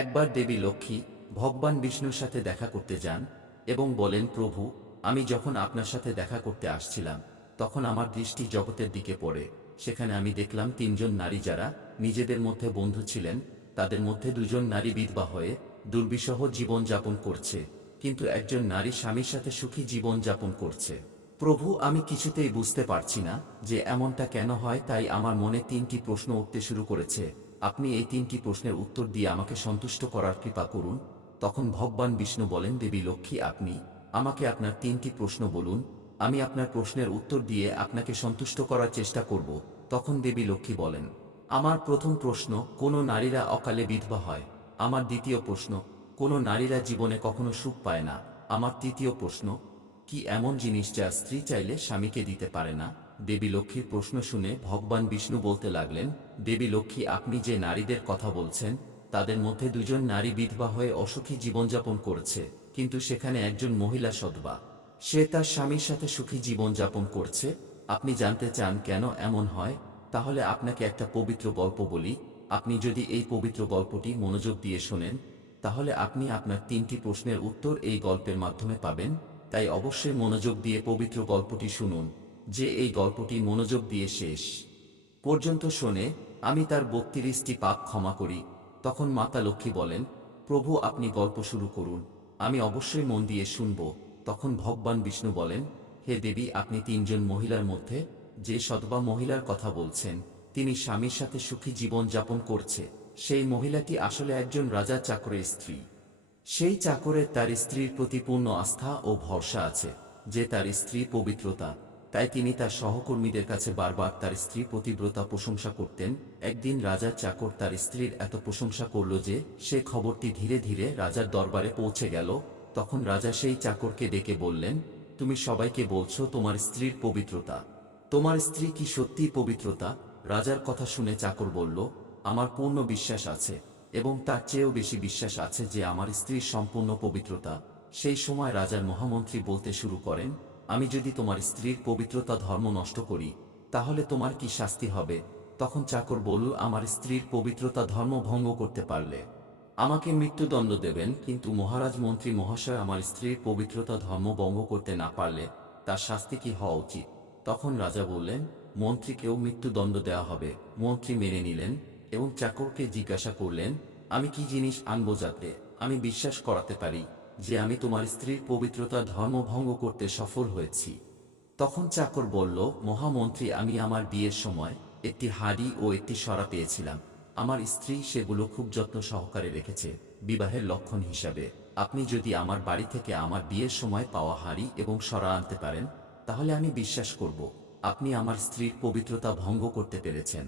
একবার দেবী লক্ষ্মী ভগবান বিষ্ণুর সাথে দেখা করতে যান এবং বলেন, প্রভু, আমি যখন আপনার সাথে দেখা করতে আসছিলাম তখন আমার দৃষ্টি জগতের দিকে পড়ে। সেখানে আমি দেখলাম তিনজন নারী যারা নিজেদের মধ্যে বন্ধু ছিলেন, তাদের মধ্যে দুজন নারী বিধবা হয়ে দুর্বিষহ জীবন যাপন করছে, কিন্তু একজন নারী স্বামীর সাথে সুখী জীবন যাপন করছে। প্রভু, আমি কিছুতেই বুঝতে পারছি না যে এমনটা কেন হয়, তাই আমার মনে তিনটি প্রশ্ন উঠতে শুরু করেছে। আপনি এই তিনটি প্রশ্নের উত্তর দিয়ে আমাকে সন্তুষ্ট করার কৃপা করুন। তখন ভগবান বিষ্ণু বলেন, দেবী লক্ষ্মী, আপনি আমাকে আপনার তিনটি প্রশ্ন বলুন, আমি আপনার প্রশ্নের উত্তর দিয়ে আপনাকে সন্তুষ্ট করার চেষ্টা করব। তখন দেবী লক্ষ্মী বলেন, আমার প্রথম প্রশ্ন, কোন নারীরা অকালে বিধবা হয়? আমার দ্বিতীয় প্রশ্ন, কোন নারীরা জীবনে কখনো সুখ পায় না? আমার তৃতীয় প্রশ্ন, কি এমন জিনিস যা স্ত্রী চাইলে স্বামীকে দিতে পারে না? দেবী লক্ষ্মীর প্রশ্ন শুনে ভগবান বিষ্ণু বলতে লাগলেন, দেবী লক্ষ্মী, আপনি যে নারীদের কথা বলছেন তাদের মধ্যে দুজন নারী বিধবা হয়ে অসুখী জীবনযাপন করেছে, কিন্তু সেখানে একজন মহিলা সধবা, সে তার স্বামীর সাথে সুখী জীবনযাপন করছে। আপনি জানতে চান কেন এমন হয়? তাহলে আপনাকে একটা পবিত্র গল্প বলি। আপনি যদি এই পবিত্র গল্পটি মনোযোগ দিয়ে শোনেন তাহলে আপনি আপনার তিনটি প্রশ্নের উত্তর এই গল্পের মাধ্যমে পাবেন। তাই অবশ্যই মনোযোগ দিয়ে পবিত্র গল্পটি শুনুন। যে এই গল্পটি মনোযোগ দিয়ে শেষ পর্যন্ত শোনে, আমি তার ৩২টি পাপ ক্ষমা করি। তখন মাতা লক্ষ্মী বলেন, প্রভু, আপনি গল্প শুরু করুন, আমি অবশ্যই মন দিয়ে শুনব। তখন ভগবান বিষ্ণু বলেন, হে দেবী, আপনি তিনজন মহিলার মধ্যে যে সধবা মহিলার কথা বলছেন, তিনি স্বামীর সাথে সুখী জীবন যাপন করছে। সেই মহিলাটি আসলে একজন রাজা চাকরের স্ত্রী। সেই চাকরের তার স্ত্রীর প্রতি পূর্ণ আস্থা ও ভরসা আছে যে তার স্ত্রী পবিত্রতা, তাই তিনি তার সহকর্মীদের কাছে বারবার তার স্ত্রী পতিব্রতা প্রশংসা করতেন। একদিন রাজার চাকর তার স্ত্রীর এত প্রশংসা করল যে সে খবরটি ধীরে ধীরে রাজার দরবারে পৌঁছে গেল। তখন রাজা সেই চাকরকে ডেকে বললেন, তুমি সবাইকে বলছো তোমার স্ত্রীর পবিত্রতা, তোমার স্ত্রী কি সত্যিই পবিত্রতা? রাজার কথা শুনে চাকর বলল, আমার পূর্ণ বিশ্বাস আছে এবং তার চেয়েও বেশি বিশ্বাস আছে যে আমার স্ত্রীর সম্পূর্ণ পবিত্রতা। সেই সময় রাজার মহামন্ত্রী বলতে শুরু করেন, আমি যদি তোমার স্ত্রীর পবিত্রতা ধর্ম নষ্ট করি তাহলে তোমার কি শাস্তি হবে? তখন চাকর বলল, আমার স্ত্রীর পবিত্রতা ধর্ম ভঙ্গ করতে পারলে আমাকে মৃত্যুদণ্ড দেবেন, কিন্তু মহারাজ মন্ত্রী মহাশয়, আমার স্ত্রীর পবিত্রতা ধর্ম ভঙ্গ করতে না পারলে তার শাস্তি কি হওয়া উচিত? তখন রাজা বললেন, মন্ত্রীকেও মৃত্যুদণ্ড দেওয়া হবে। মন্ত্রী মেনে নিলেন এবং চাকরকে জিজ্ঞাসা করলেন, আমি কি জিনিস আনবো যাতে আমি বিশ্বাস করাতে পারি যে আমি তোমার স্ত্রীর পবিত্রতা ধর্ম ভঙ্গ করতে সফল হয়েছি? তখন চাকর বলল, মহামন্ত্রী, আমি আমার বিয়ের সময় একটি হাঁড়ি ও একটি সরা পেয়েছিলাম। আমার স্ত্রী সেগুলো খুব যত্ন সহকারে রেখেছে বিবাহের লক্ষণ হিসাবে। আপনি যদি আমার বাড়ি থেকে আমার বিয়ের সময় পাওয়া হাঁড়ি এবং সরা আনতে পারেন তাহলে আমি বিশ্বাস করব আপনি আমার স্ত্রীর পবিত্রতা ভঙ্গ করতে পেরেছেন।